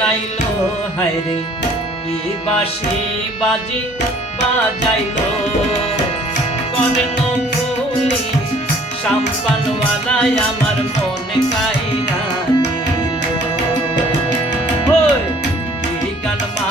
Nile হায়রে কি বাসি বাজি বাজাইলো। কর্ণ ফুলি সাম্পানওয়ালায় আমার মনে কাইরা দিল কি গান মা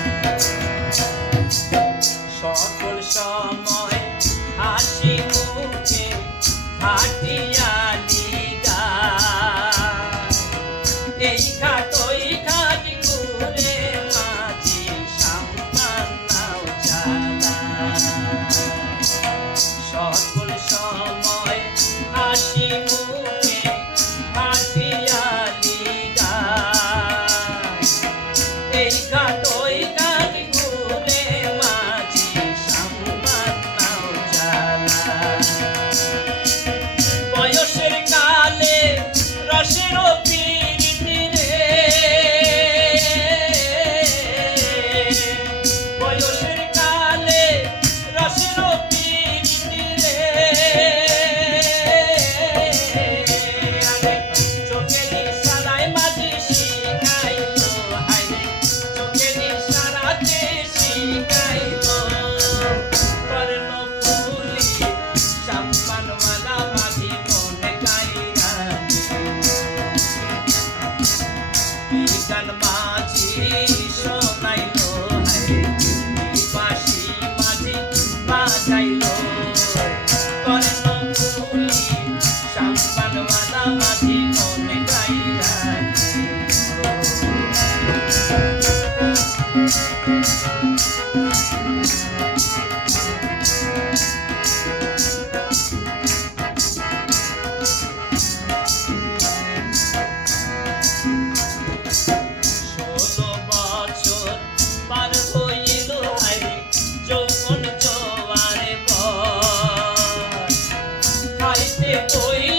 mexicano. কই